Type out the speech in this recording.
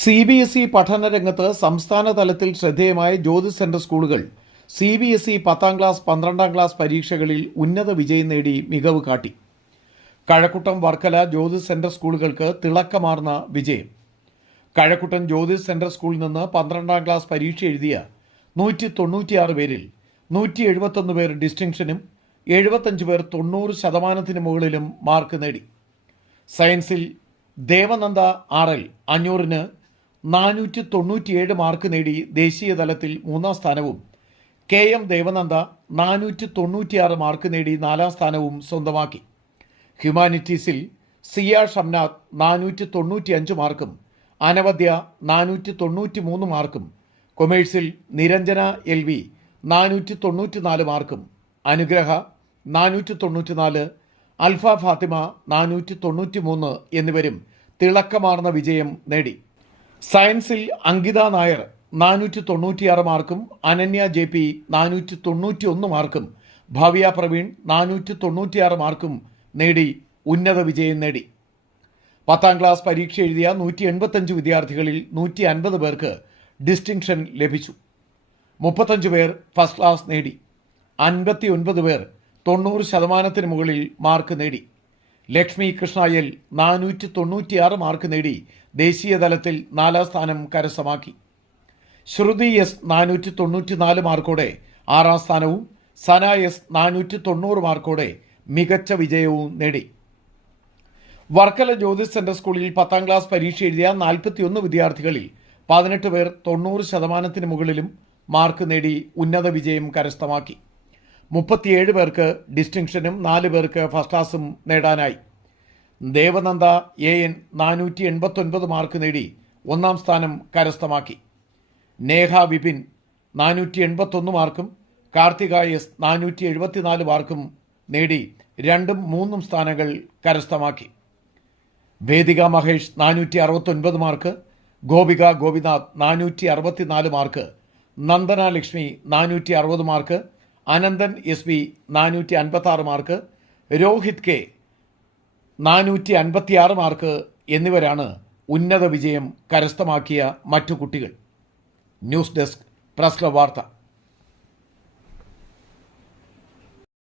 C B S E പഠനരംഗത്ത് സംസ്ഥാന തലത്തിൽ ശ്രദ്ധേയമായ ജ്യോതി സെന്റർ സ്കൂളുകൾ സി ബി എസ് ഇ പത്താം ക്ലാസ് പന്ത്രണ്ടാം ക്ലാസ് പരീക്ഷകളിൽ ഉന്നത വിജയം നേടി മികവ് കാട്ടി. കഴക്കൂട്ടം വർക്കല ജ്യോതി സെന്റർ സ്കൂളുകൾക്ക് തിളക്കമാർന്ന വിജയം. കഴക്കൂട്ടം ജ്യോതി സെന്റർ സ്കൂളിൽ നിന്ന് പന്ത്രണ്ടാം ക്ലാസ് പരീക്ഷ എഴുതിയ നൂറ്റി തൊണ്ണൂറ്റിയാറ് പേരിൽ നൂറ്റി എഴുപത്തൊന്ന് പേർ ഡിസ്റ്റിങ്ഷനും എഴുപത്തഞ്ച് പേർ തൊണ്ണൂറ് ശതമാനത്തിന് മുകളിലും മാർക്ക് നേടി. സയൻസിൽ ദേവനന്ദ ആർ എൽ അഞ്ഞൂറിന് നാനൂറ്റി തൊണ്ണൂറ്റിയേഴ് മാർക്ക് നേടി ദേശീയ തലത്തിൽ മൂന്നാം സ്ഥാനവും. കെ എം ദേവനന്ദ നാനൂറ്റി തൊണ്ണൂറ്റിയാറ് മാർക്ക് നേടി നാലാം സ്ഥാനവും സ്വന്തമാക്കി. ഹ്യൂമാനിറ്റീസിൽ സിയ ഷംനാഥ് നാനൂറ്റി തൊണ്ണൂറ്റി അഞ്ച് മാർക്കും അനവദ്യ നാനൂറ്റി തൊണ്ണൂറ്റി മൂന്ന് മാർക്കും കൊമേഴ്സിൽ നിരഞ്ജന എൽ വി നാനൂറ്റി തൊണ്ണൂറ്റിനാല് മാർക്കും അനുഗ്രഹ നാനൂറ്റി തൊണ്ണൂറ്റിനാല് അൽഫ ഫാത്തിമ നാനൂറ്റി തൊണ്ണൂറ്റി മൂന്ന് എന്നിവരും തിളക്കമാർന്ന വിജയം നേടി. സയൻസിൽ അങ്കിത നായർ നാനൂറ്റി തൊണ്ണൂറ്റിയാറ് മാർക്കും അനന്യ ജെ പി നാനൂറ്റി തൊണ്ണൂറ്റി ഒന്ന് മാർക്കും ഭവ്യ പ്രവീൺ നാനൂറ്റി തൊണ്ണൂറ്റിയാറ് മാർക്കും നേടി ഉന്നത വിജയം നേടി. പത്താം ക്ലാസ് പരീക്ഷ എഴുതിയ നൂറ്റി എൺപത്തഞ്ച് വിദ്യാർത്ഥികളിൽ നൂറ്റി അൻപത് പേർക്ക് ഡിസ്റ്റിങ്ഷൻ ലഭിച്ചു. മുപ്പത്തഞ്ച് പേർ ഫസ്റ്റ് ക്ലാസ് നേടി. അൻപത്തി ഒൻപത് പേർ തൊണ്ണൂറ് ശതമാനത്തിന് മുകളിൽ മാർക്ക് നേടി. ലക്ഷ്മി കൃഷ്ണയൽ നാനൂറ്റി തൊണ്ണൂറ്റിയാറ് മാർക്ക് നേടി ദേശീയ തലത്തിൽ നാലാം സ്ഥാനം കരസ്ഥമാക്കി. ശ്രുതി എസ് നാനൂറ്റി തൊണ്ണൂറ്റിനാല് മാർക്കോടെ ആറാം സ്ഥാനവും സന എസ് നാനൂറ്റി തൊണ്ണൂറ് മാർക്കോടെ മികച്ച വിജയവും നേടി. വർക്കല ജ്യോതിസ് സെന്റർ സ്കൂളിൽ പത്താം ക്ലാസ് പരീക്ഷ എഴുതിയ നാൽപ്പത്തിയൊന്ന് വിദ്യാർത്ഥികളിൽ പതിനെട്ട് പേർ തൊണ്ണൂറ് ശതമാനത്തിന് മുകളിലും മാർക്ക് നേടി ഉന്നത വിജയം കരസ്ഥമാക്കി. മുപ്പത്തിയേഴ് പേർക്ക് ഡിസ്റ്റിങ്ഷനും നാല് പേർക്ക് ഫസ്റ്റ് ക്ലാസും നേടാനായി. ദേവനന്ദ എ എൻ നാനൂറ്റി എൺപത്തൊൻപത് മാർക്ക് നേടി ഒന്നാം സ്ഥാനം കരസ്ഥമാക്കി. നേഹ വിപിൻ നാനൂറ്റി എൺപത്തൊന്ന് മാർക്കും കാർത്തിക എസ് നാനൂറ്റി എഴുപത്തിനാല് മാർക്കും നേടി രണ്ടും മൂന്നും സ്ഥാനങ്ങൾ കരസ്ഥമാക്കി. വേദിക മഹേഷ് നാനൂറ്റി അറുപത്തൊൻപത് മാർക്ക് ഗോപിക ഗോപിനാഥ് നാനൂറ്റി അറുപത്തിനാല് മാർക്ക് നന്ദന ലക്ഷ്മി നാനൂറ്റി അറുപത് മാർക്ക് അനന്തൻ എസ് പി നാനൂറ്റി അൻപത്തി ആറ് മാർക്ക് രോഹിത് കെ നാനൂറ്റി അൻപത്തിയാറ് മാർക്ക് എന്നിവരാണ് ഉന്നത വിജയം കരസ്ഥമാക്കിയ മറ്റു കുട്ടികൾ. ന്യൂസ് ഡെസ്ക് പ്രസ്ലവാർത്ത. വാർത്ത